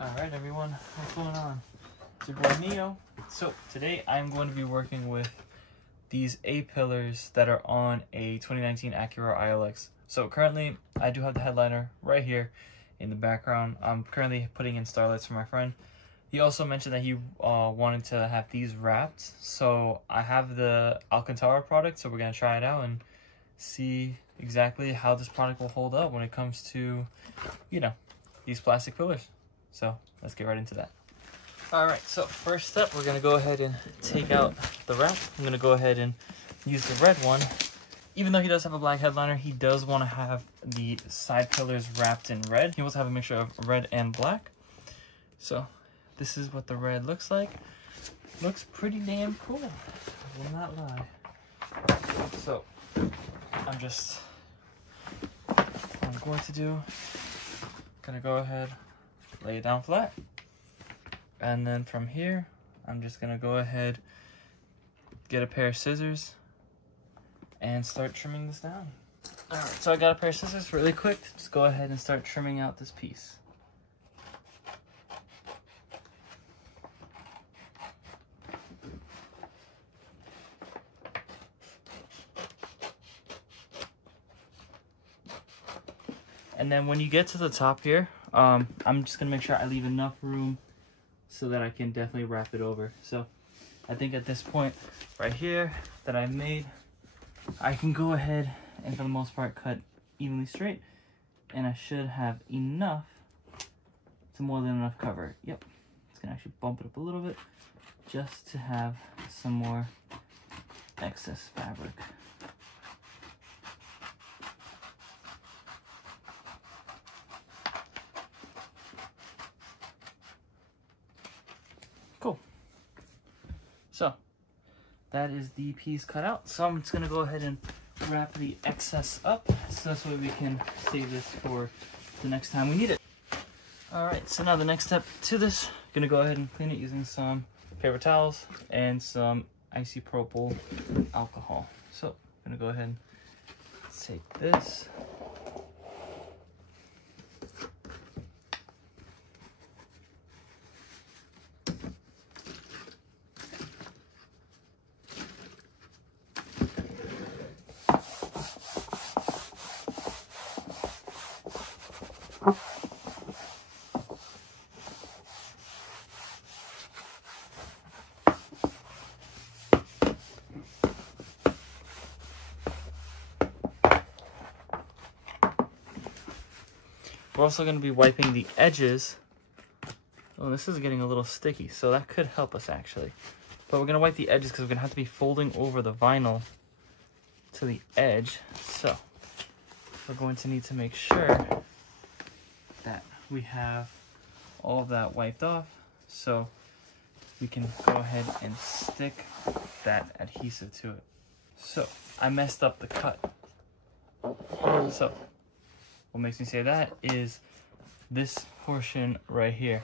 Alright everyone, what's going on? It's your boy Neo. So today I'm going to be working with these A-pillars that are on a 2019 Acura ILX. So currently I do have the headliner right here in the background. I'm currently putting in starlights for my friend. He also mentioned that he wanted to have these wrapped. So I have the Alcant product, so we're going to try it out and see exactly how this product will hold up when it comes to, you know, these plastic pillars. So let's get right into that. Alright, so first step, we're going to go ahead and take out the wrap. I'm going to go ahead and use the red one. Even though he does have a black headliner, he does want to have the side pillars wrapped in red. He wants to have a mixture of red and black. So this is what the red looks like. Looks pretty damn cool, I will not lie. So I'm going to do, gonna go ahead, lay it down flat, and then from here I'm just gonna go ahead, get a pair of scissors and start trimming this down. All right, so I got a pair of scissors really quick. Just go ahead and start trimming out this piece. And then when you get to the top here, I'm just gonna make sure I leave enough room so that I can definitely wrap it over. So I think at this point right here that I've made, I can go ahead and for the most part cut evenly straight, and I should have enough to more than enough cover. Yep, it's gonna actually bump it up a little bit just to have some more excess fabric. Cool. So that is the piece cut out. So I'm just gonna go ahead and wrap the excess up so that's why we can save this for the next time we need it. All right, so now the next step to this, I'm gonna go ahead and clean it using some paper towels and some isopropyl alcohol. So I'm gonna go ahead and take this. We're also going to be wiping the edges. Oh, this is getting a little sticky, so that could help us actually. But we're going to wipe the edges because we're going to have to be folding over the vinyl to the edge. So we're going to need to make sure that we have all of that wiped off so we can go ahead and stick that adhesive to it. So I messed up the cut. So what makes me say that is this portion right here.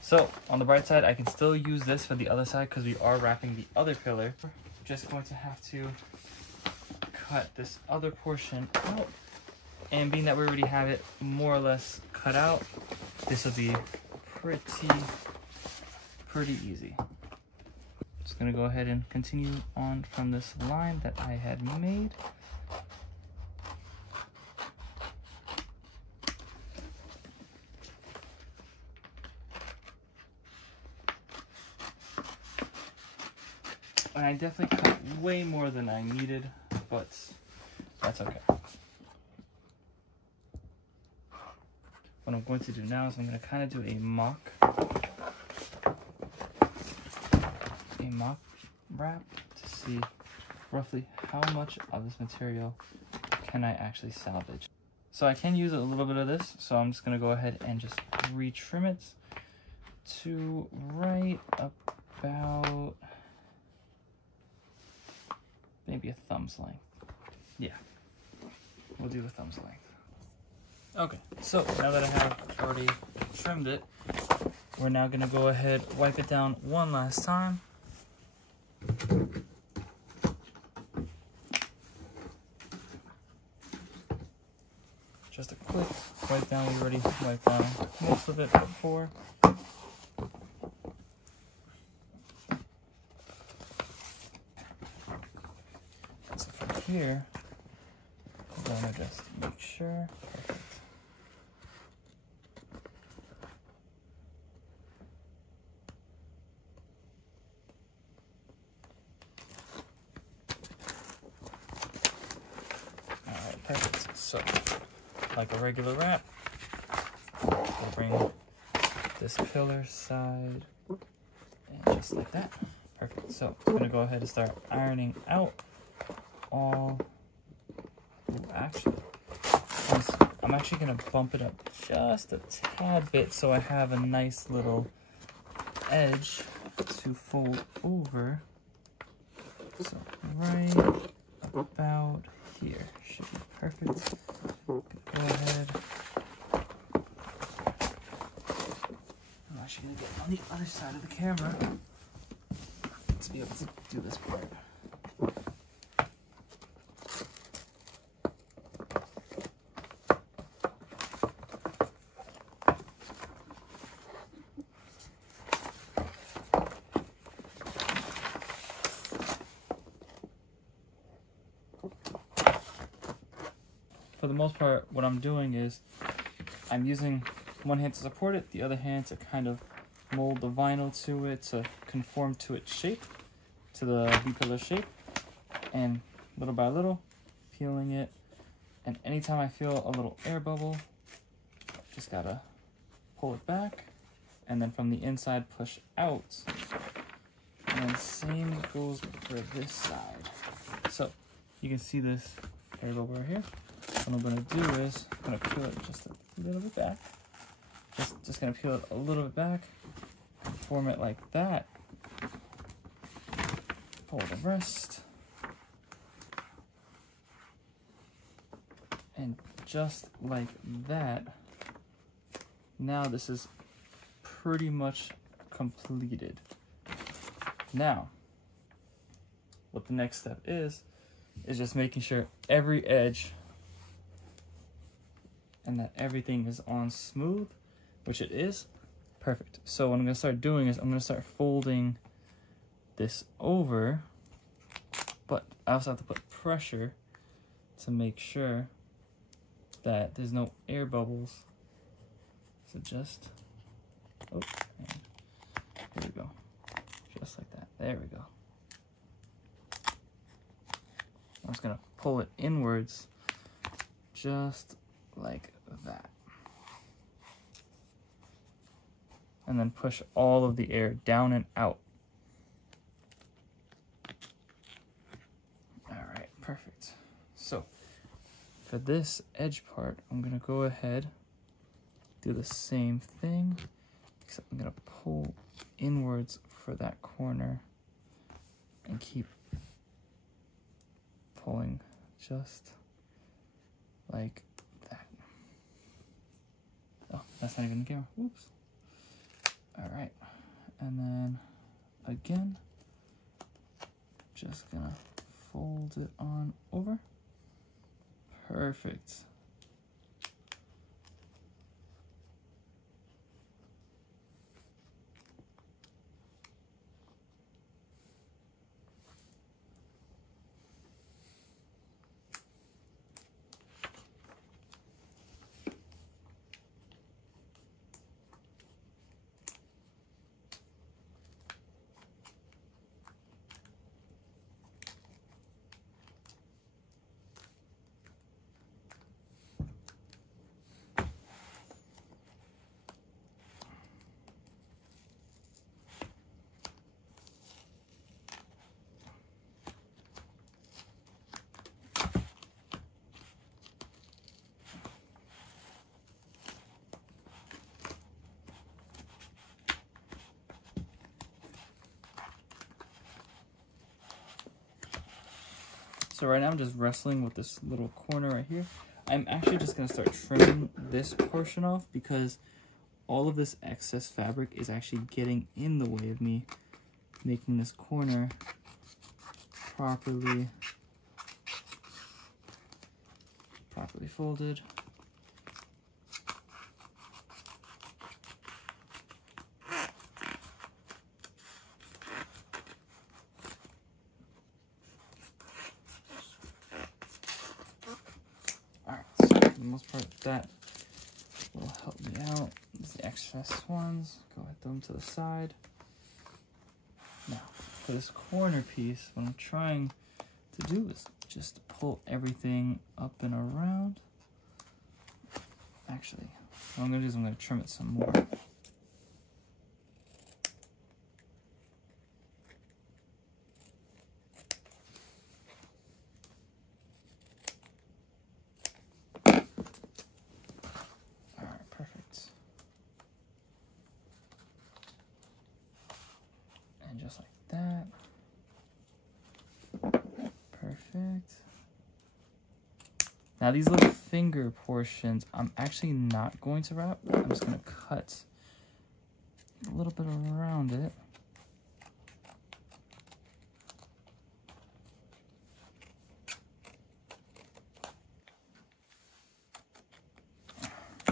So on the bright side, I can still use this for the other side because we are wrapping the other pillar. Just going to have to cut this other portion out. And being that we already have it more or less cut out, this will be pretty easy. Just gonna go ahead and continue on from this line that I had made. And I definitely cut way more than I needed, but that's okay. What I'm going to do now is I'm going to kind of do a mock wrap to see roughly how much of this material can I actually salvage. So I can use a little bit of this, so I'm just going to go ahead and just retrim it to right about maybe a thumb's length. Yeah, we'll do a thumb's length. Okay, so now that I have already trimmed it, we're now gonna go ahead, wipe it down one last time. Just a quick wipe down. We already wiped down most of it before. So from here, I'm going to just make sure. Perfect. Alright, perfect. So, like a regular wrap, we'll bring this pillar side and just like that. Perfect. So I'm gonna go ahead and start ironing out all. Ooh, actually, I'm actually gonna bump it up just a tad bit so I have a nice little edge to fold over. So right about here should be perfect. Go ahead. I'm actually gonna get on the other side of the camera to be able to do this part. For the most part, what I'm doing is I'm using one hand to support it, the other hand to kind of mold the vinyl to it to conform to its shape, to the B-pillar shape, and little by little, peeling it. And anytime I feel a little air bubble, just gotta pull it back, and then from the inside push out. And then same goes for this side. So you can see this air bubble right here. What I'm gonna do is I'm gonna peel it just a little bit back. Just gonna peel it a little bit back, form it like that. Pull the rest. And just like that, now this is pretty much completed. Now, what the next step is just making sure every edge and that everything is on smooth, which it is. Perfect. So what I'm gonna start doing is I'm gonna start folding this over, but I also have to put pressure to make sure that there's no air bubbles. So just, oh, and here we go. Just like that. There we go. I'm just gonna pull it inwards, just like that. And then push all of the air down and out. All right, perfect. So for this edge part, I'm gonna go ahead, do the same thing, except I'm gonna pull inwards for that corner and keep pulling just like that. Oh, that's not even the camera. Oops. All right, and then again, just gonna fold it on over. Perfect. So right now I'm just wrestling with this little corner right here. I'm actually just gonna start trimming this portion off because all of this excess fabric is actually getting in the way of me making this corner properly folded. the most part, that will help me out. These are the excess ones. Go ahead, throw them to the side. Now, for this corner piece, what I'm trying to do is just pull everything up and around. Actually, what I'm going to do is I'm going to trim it some more. Alright, perfect. And just like that. Perfect. Now these little finger portions, I'm actually not going to wrap. I'm just going to cut a little bit around it.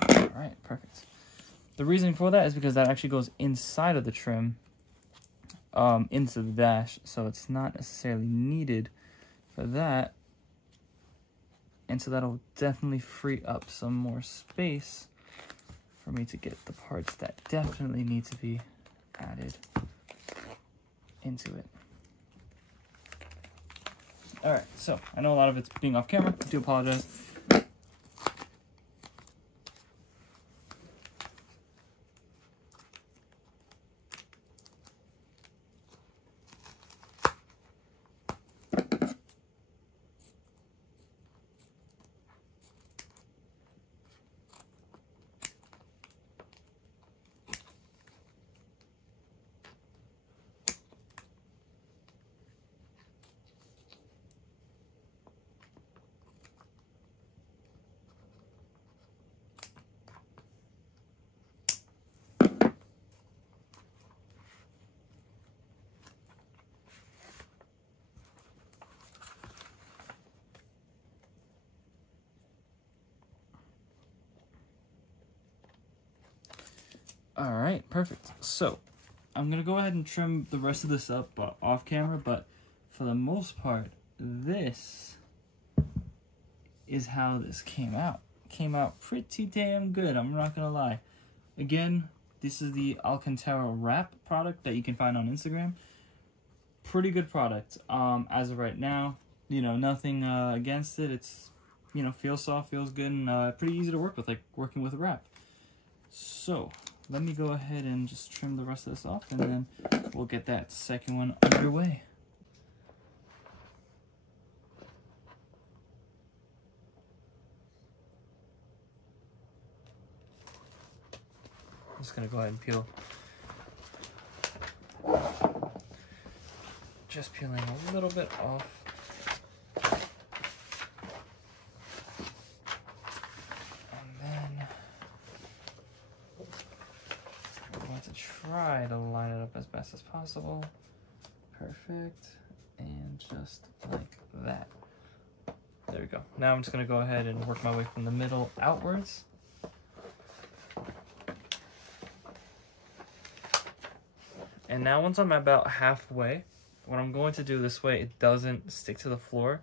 All right, perfect. The reason for that is because that actually goes inside of the trim, into the dash, so it's not necessarily needed for that. And so that'll definitely free up some more space for me to get the parts that definitely need to be added into it. All right, so I know a lot of it's being off camera. I do apologize. All right, perfect. So I'm gonna go ahead and trim the rest of this up off camera, but for the most part, this is how this came out. Came out pretty damn good, I'm not gonna lie. Again, this is the Alcant wrap product that you can find on Instagram. Pretty good product. As of right now, you know, nothing against it. It's, you know, feels soft, feels good, and pretty easy to work with, like working with a wrap. So let me go ahead and just trim the rest of this off, and then we'll get that second one underway. I'm just gonna go ahead and peel. Just peeling a little bit off. Try to line it up as best as possible. Perfect. And just like that. There we go. Now I'm just going to go ahead and work my way from the middle outwards. And now once I'm about halfway, what I'm going to do this way, it doesn't stick to the floor.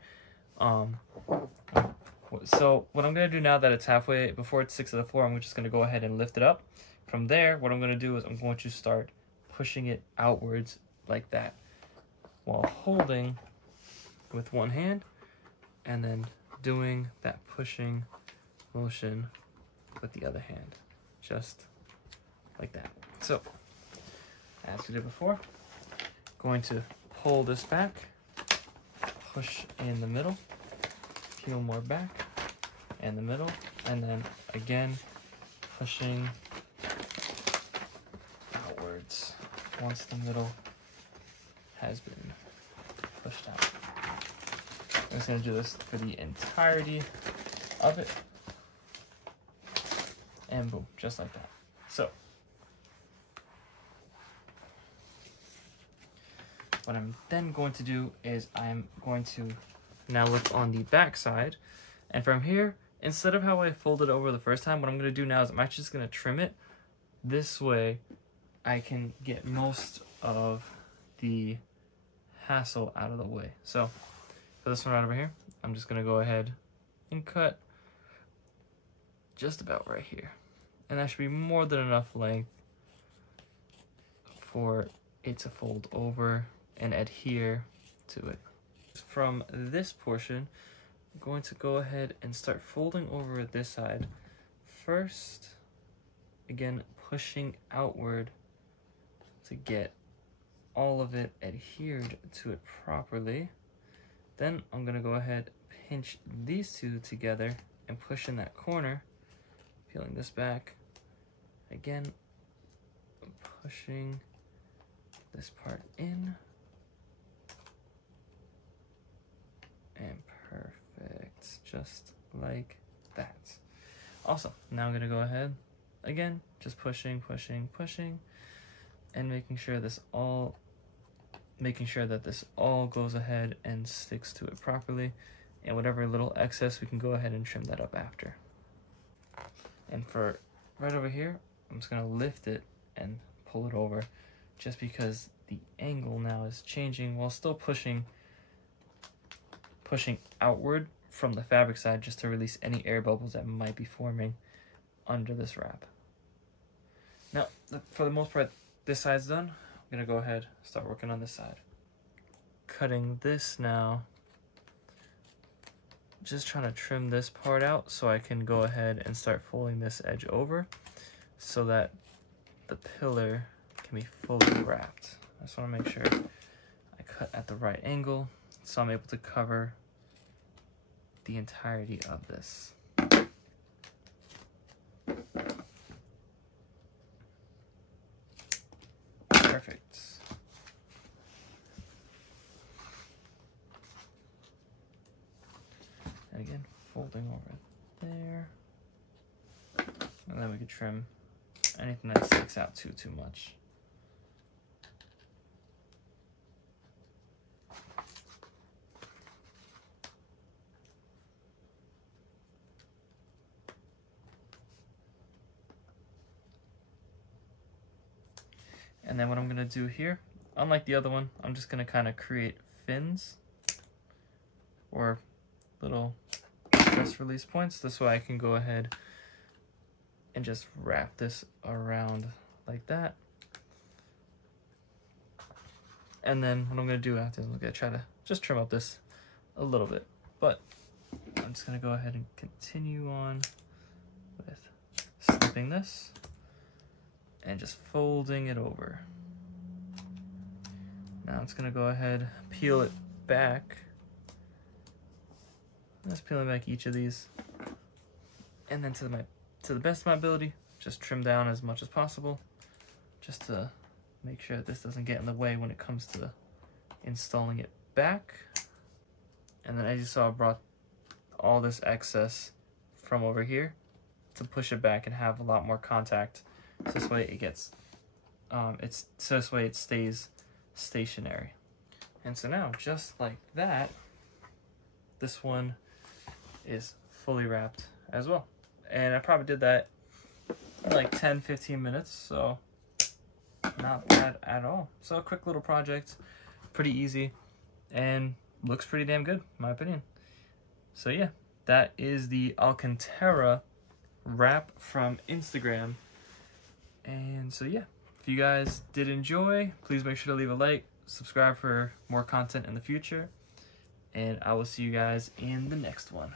So what I'm going to do now that it's halfway, before it sticks to the floor, I'm just going to go ahead and lift it up. From there, what I'm going to do is I'm going to start pushing it outwards like that, while holding with one hand, and then doing that pushing motion with the other hand, just like that. So, as we did before, going to pull this back, push in the middle, peel more back, in the middle, and then again, pushing outwards once the middle has been pushed out. I'm just going to do this for the entirety of it, and boom, just like that. So what I'm then going to do is I'm going to now look on the back side, and from here, instead of how I folded over the first time, what I'm going to do now is I'm actually just going to trim it. This way I can get most of the hassle out of the way. So for this one right over here, I'm just going to go ahead and cut just about right here. And that should be more than enough length for it to fold over and adhere to it. From this portion, I'm going to go ahead and start folding over this side. First, again, pushing outward to get all of it adhered to it properly. Then I'm gonna go ahead, pinch these two together and push in that corner, peeling this back. Again, pushing this part in. And perfect, just like that. Awesome, now I'm gonna go ahead, again, just pushing, and making sure that this all goes ahead and sticks to it properly. And whatever little excess, we can go ahead and trim that up after. And for right over here, I'm just gonna lift it and pull it over, just because the angle now is changing while still pushing outward from the fabric side, just to release any air bubbles that might be forming under this wrap. Now, for the most part, this side's done. I'm gonna go ahead, start working on this side. Cutting this now, just trying to trim this part out so I can go ahead and start folding this edge over so that the pillar can be fully wrapped. I just wanna make sure I cut at the right angle so I'm able to cover the entirety of this. Perfect. And again, folding over there. And then we can trim anything that sticks out too much. And then what I'm gonna do here, unlike the other one, I'm just gonna kind of create fins or little press release points. This way I can go ahead and just wrap this around like that. And then what I'm gonna do after is I'm gonna try to just trim up this a little bit. But I'm just gonna go ahead and continue on with slipping this and just folding it over. Now it's gonna go ahead, peel it back. Just peeling back each of these. And then to the best of my ability, just trim down as much as possible, just to make sure that this doesn't get in the way when it comes to installing it back. And then as you saw, I brought all this excess from over here to push it back and have a lot more contact. So this way it gets, this way it stays stationary. And so now, just like that, this one is fully wrapped as well. And I probably did that in like 10-15 minutes, so not bad at all. So a quick little project, pretty easy, and looks pretty damn good, in my opinion. So yeah, that is the Alcantara wrap from Instagram. And so yeah, if you guys did enjoy, please make sure to leave a like, subscribe for more content in the future, and I will see you guys in the next one.